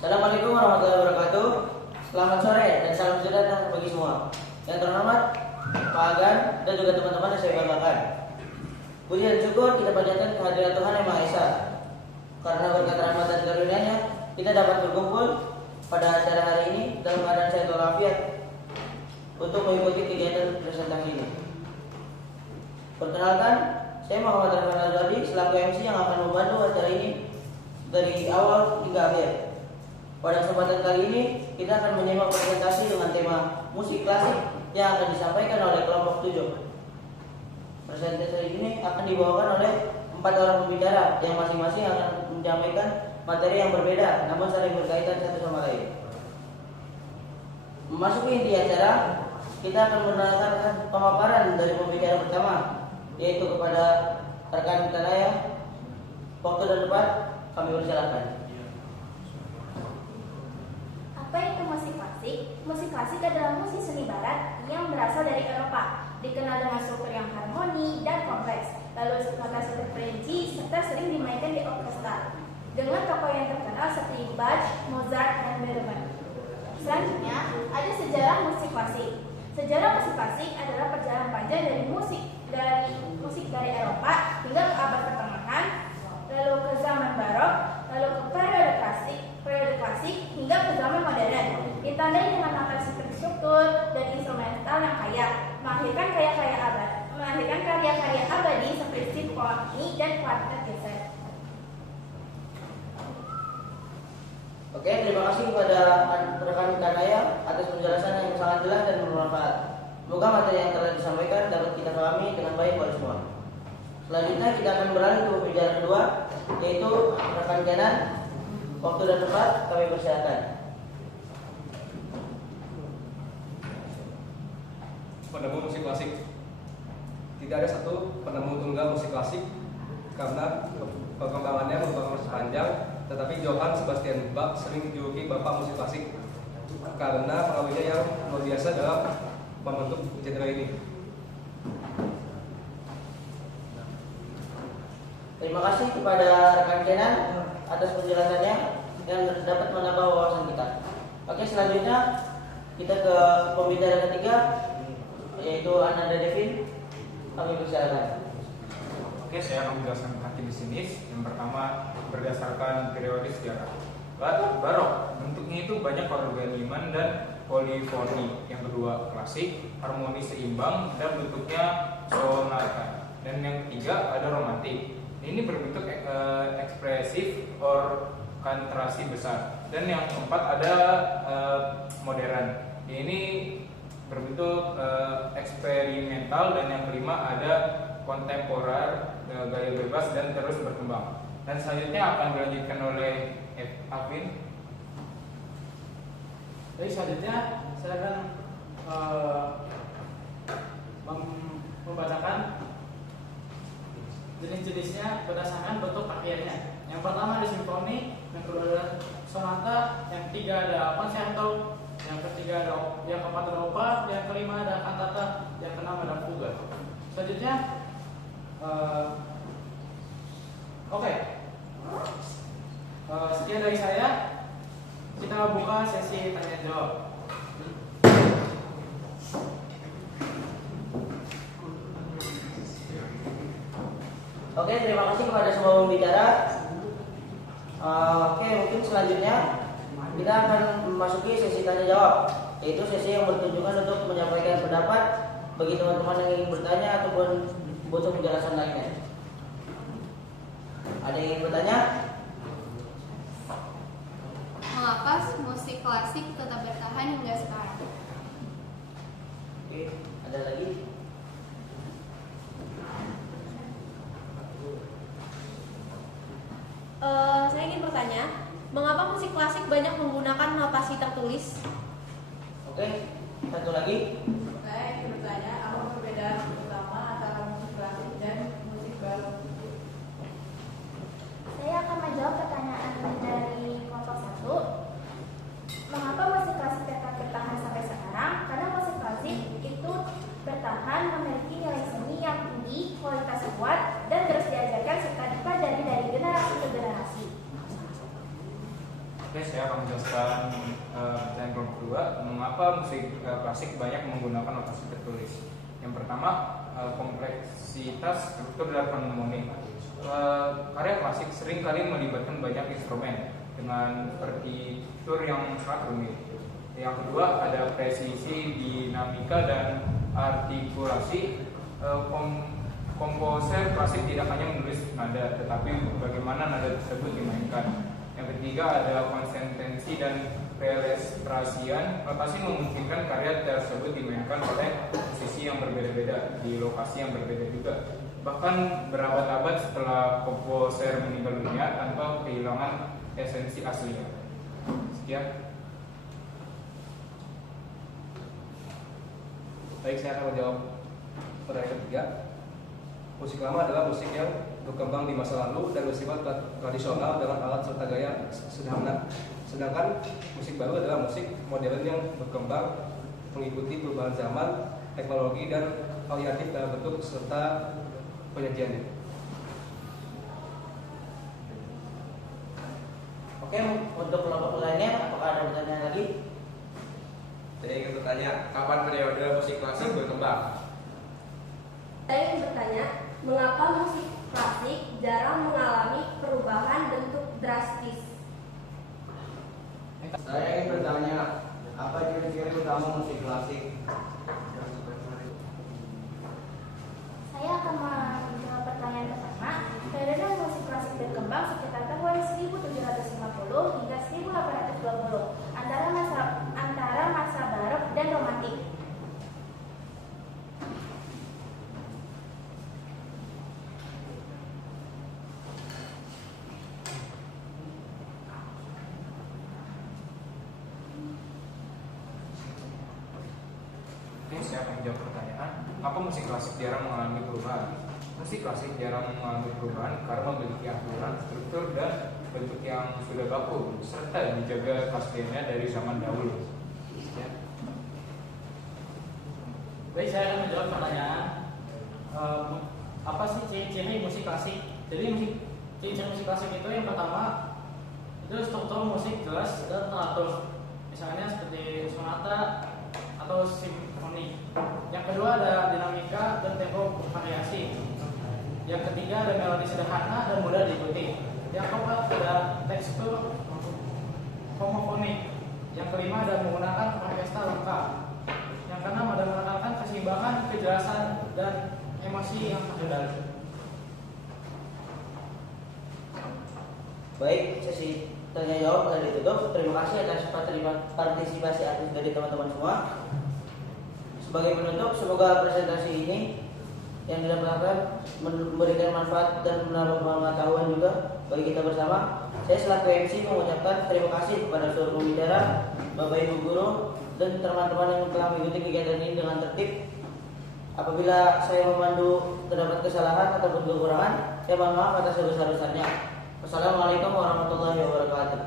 Assalamualaikum warahmatullahi wabarakatuh. Selamat sore dan salam sejahtera bagi semua. Yang terhormat Pak Agan dan juga teman-teman yang saya banggakan. Puji dan syukur kita panjatkan kehadiran Tuhan Yang Maha Esa. Karena berkat rahmat dan karunia-Nya, kita dapat berkumpul pada acara hari ini dalam keadaan sehat walafiat untuk mengikuti kegiatan presentasi ini. Perkenalkan, saya Muhammad Arfan Azwadi selaku MC yang akan membantu acara ini dari awal hingga akhir. Pada kesempatan kali ini, kita akan menyimak presentasi dengan tema musik klasik yang akan disampaikan oleh kelompok 7. Presentasi ini akan dibawakan oleh 4 orang pembicara yang masing-masing akan menyampaikan materi yang berbeda namun saling berkaitan satu sama lain. Memasuki inti acara, kita akan mendengarkan pemaparan dari pembicara pertama, yaitu kepada rekan saya. Waktu dan tempat kami persilakan. Apa itu musik klasik? Musik klasik adalah musik seni barat yang berasal dari Eropa, dikenal dengan struktur yang harmoni dan kompleks, lalu nota frekuensi serta sering dimainkan di orkestra dengan tokoh yang terkenal seperti Bach, Mozart, dan Beethoven. Selanjutnya, ada sejarah musik klasik. Sejarah musik klasik adalah perjalanan panjang dari musik dari Eropa hingga ke abad pertengahan, lalu ke zaman barok, lalu ke periode klasik hingga ke zaman modern. Ditandai dengan notasi terstruktur dan instrumental yang kaya, melahirkan karya-karya abadi seperti simfoni dan kuartet geser. Oke, terima kasih kepada rekan saya atas penjelasan yang sangat jelas dan bermanfaat. Semoga materi yang telah disampaikan dapat kita pahami dengan baik oleh semua. Selanjutnya kita akan beralih ke pembicara kedua, yaitu rekan kanan. Waktu dan tempat kami persilakan. Penemu musik klasik. Tidak ada satu penemu tunggal musik klasik karena perkembangannya merupakan proses panjang. Tetapi Johann Sebastian Bach sering dijuluki bapak musik klasik karena pengalamannya yang luar biasa dalam membentuk genre ini. Terima kasih kepada rekan kanan atas penjelasannya yang dapat menambah wawasan kita. Oke, selanjutnya kita ke pembicara ketiga, yaitu Ananda Devin. Kami persilakan. Oke, saya akan menjelaskan arti bisinis. Yang pertama, berdasarkan periode sejarah. Barok, bentuknya itu banyak organiman dan polifoni. Yang kedua, klasik, harmoni seimbang dan bentuknya sonata. Dan yang ketiga, ada romantik. Ini berbentuk ekspresif orkestrasi besar. Dan yang keempat ada modern. Ini berbentuk eksperimental. Dan yang kelima ada kontemporer, gaya bebas dan terus berkembang. Dan selanjutnya akan dilanjutkan oleh Alvin. Jadi selanjutnya saya akan membacakan jenis-jenisnya berdasarkan bentuk pakaiannya. Yang pertama ada simfoni, yang kedua ada sonata, yang ketiga ada concerto, yang ketiga ada yang keempat ada opera, yang kelima ada cantata, yang keenam ada fuga. Selanjutnya sekian dari saya. Kita buka sesi tanya jawab. Oke, terima kasih kepada semua pembicara. Oke, mungkin selanjutnya kita akan memasuki sesi tanya jawab, yaitu sesi yang bertujuan untuk menyampaikan pendapat bagi teman-teman yang ingin bertanya ataupun butuh penjelasan lainnya. Ada yang ingin bertanya? Mengapa musik klasik tetap bertahan hingga sekarang? Oke, ada lagi? Saya ingin bertanya, mengapa musik klasik banyak menggunakan notasi tertulis? Oke, satu lagi. Saya ingin bertanya, apa perbedaan utama antara musik klasik dan musik baru? Saya akan menjawab pertanyaan dari kelompok 1. Mengapa musik klasik tetap bertahan sampai sekarang? Karena musik klasik itu bertahan memiliki nilai seni yang tinggi, kualitas kuat, dan terus diajarkan serta dipelajari dari generasi ke generasi. Oke, saya akan menjelaskan pertanyaan kelompok kedua, mengapa musik klasik banyak menggunakan notasi tertulis. Yang pertama, kompleksitas struktur dan harmoni. Karya klasik sering kali melibatkan banyak instrumen dengan partitur yang sangat rumit. Yang kedua, ada presisi, dinamika, dan artikulasi. Komposer klasik tidak hanya menulis nada, tetapi bagaimana nada tersebut dimainkan. Yang ketiga, ada konsistensi dan penetrasian. Notasi memungkinkan karya tersebut dimainkan oleh musisi yang berbeda-beda di lokasi yang berbeda juga, bahkan berabad-abad setelah komposer meninggal dunia tanpa kehilangan esensi aslinya. Sekian. Baik, saya akan menjawab pertanyaan ketiga. Musik lama adalah musik yang berkembang di masa lalu dan bersifat tradisional dengan alat serta gaya sederhana. Sedangkan musik baru adalah musik modern yang berkembang mengikuti perubahan zaman, teknologi, dan variatif dalam bentuk serta penyajiannya. Oke, untuk kelompok lainnya, apakah ada pertanyaan lagi? Saya ingin bertanya, kapan periode musik klasik berkembang? Saya ingin bertanya, mengapa musik klasik jarang mengalami perubahan bentuk drastis? Saya ingin bertanya, apa ciri-ciri utama musik klasik? Saya akan menjawab pertanyaan pertama. Periode musik klasik berkembang sekitar tahun 1750 hingga 1820 antara masa barok dan romantik. Oke, saya akan menjawab pertanyaan, apa musik klasik jarang mengalami perubahan? Musik klasik jarang mengalami perubahan karena memiliki aturan, struktur, dan bentuk yang sudah baku, serta dijaga keasliannya dari zaman dahulu. Ya. Baik, saya akan menjawab pertanyaan apa sih ciri-ciri musik klasik? Jadi ciri-ciri musik klasik itu yang pertama itu struktur musik jelas dan teratur, misalnya seperti sonata atau simfoni. Yang kedua ada dinamika dan tempo bervariasi. Yang ketiga ada melodi sederhana dan mudah diikuti. Yang keempat ada tekstur homofonik. Yang kelima ada menggunakan orkestra lengkap. Yang keenam ada menekankan keseimbangan, kejelasan, dan emosi yang terkendali. Baik, sesi tanya jawab telah ditutup. Terima kasih atas partisipasi aktif dari teman-teman semua. Sebagai penutup, semoga presentasi ini yang dilakukan memberikan manfaat dan menambah pengetahuan juga bagi kita bersama. Saya selaku MC mengucapkan terima kasih kepada seluruh pembicara, Bapak Ibu guru, dan teman-teman yang telah mengikuti kegiatan ini dengan tertib. Apabila saya memandu terdapat kesalahan ataupun kekurangan, saya mohon maaf atas sebesar-besarnya. Wassalamualaikum warahmatullahi wabarakatuh.